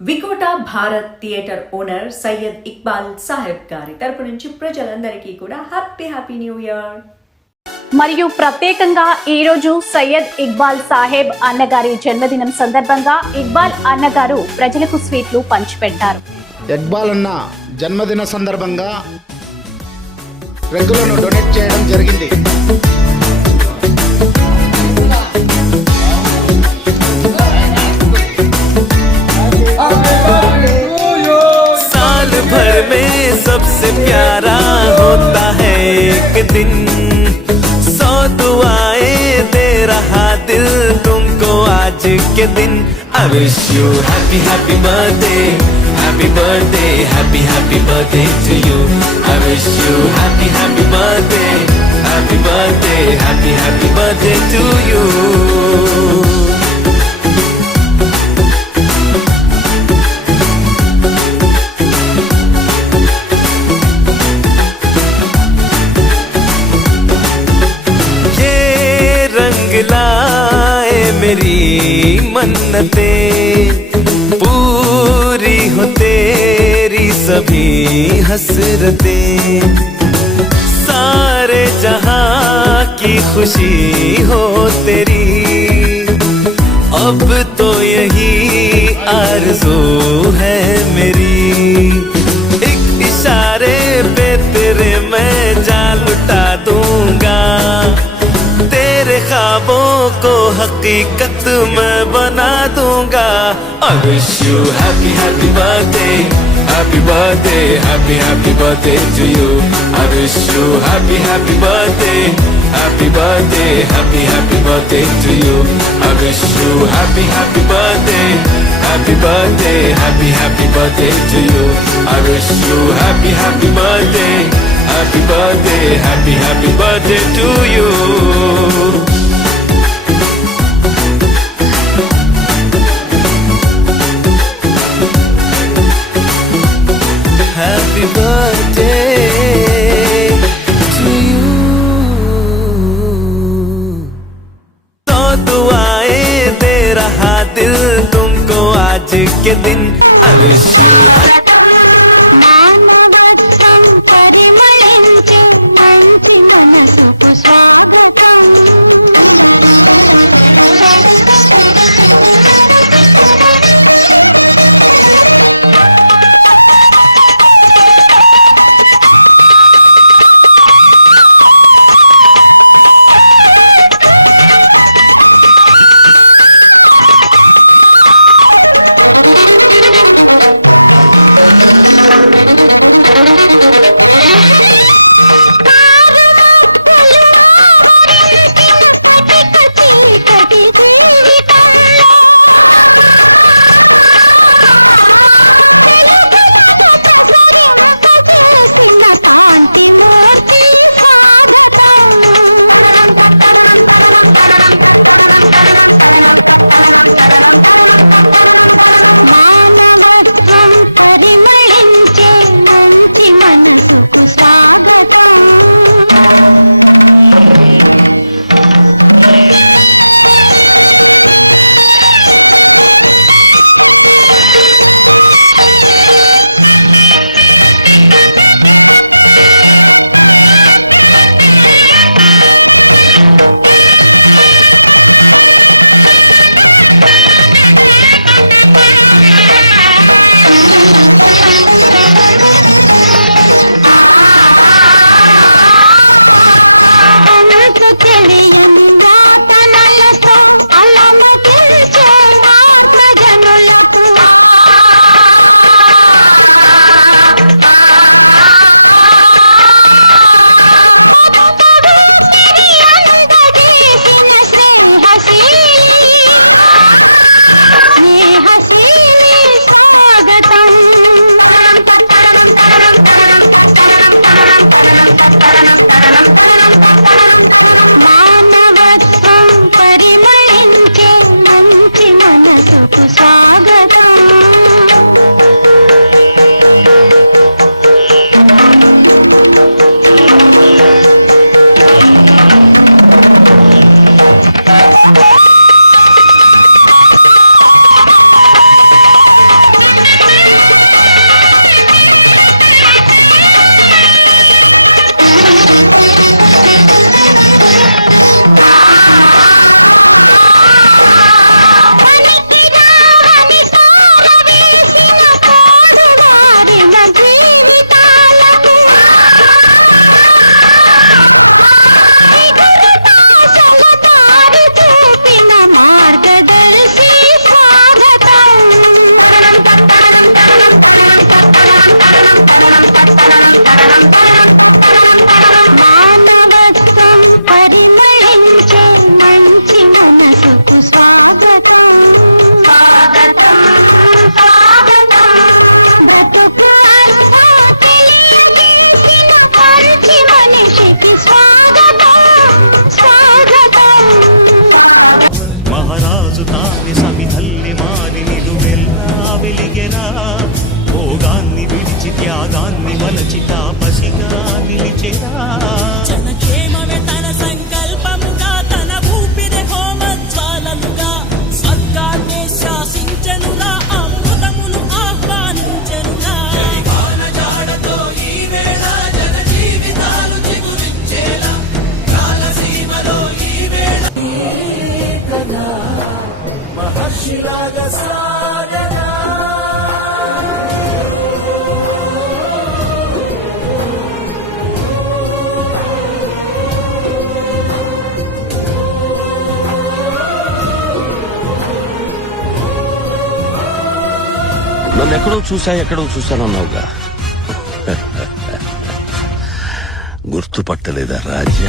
వికోటా Bharat theatre owner Syed Iqbal Saheb గారి తరపు నుంచి ప్రజలందరికీ కూడా హ్యాపీ న్యూ ఇయర్. మరియు ప్రత్యేకంగా ఈరోజు సయ్యద్ ఇక్బాల్ సాహెబ్ అన్నగారి జన్మదినం సందర్భంగా ఇక్బాల్ అన్నగారు ప్రజలకు స్వీట్లు పంచిపెట్టారు. ఇక్బాల్ అన్న జన్మదిన సందర్భంగా రైతులను డొనేట్ చేయడం జరిగింది. साल भर में सबसे प्यारा होता है एक दिन, 100 दुआएं दे रहा दिल तुमको आज के दिन. I wish you happy birthday, happy birthday, happy birthday to you. I wish you happy birthday, happy birthday, happy birthday to you. लाए मेरी मन्नतें, पूरी हो तेरी सभी हसरतें, सारे जहां की खुशी हो तेरी, अब तो यही आरज़ू है मेरी. एक इशारे पे तेरे मैं जान लुटा दूंगा, तेरे ख्वाबों को हकीकत मैं बना दूंगा. I wish you happy birthday, happy birthday, happy birthday to you. I wish you happy birthday, happy birthday, happy birthday to you. I wish you happy birthday, happy birthday, happy birthday to you. I wish you happy birthday, happy birthday, happy birthday to you. Happy birthday to you. 100 दुआएं दे रहा दिल तुमको आज के दिन. మానవత్వం పరిమళించే మంచి మనసుకు స్వాగతం. నన్ను ఎక్కడో చూశానన్నావుగా. గుర్తుపట్టలేదా రాజ్య?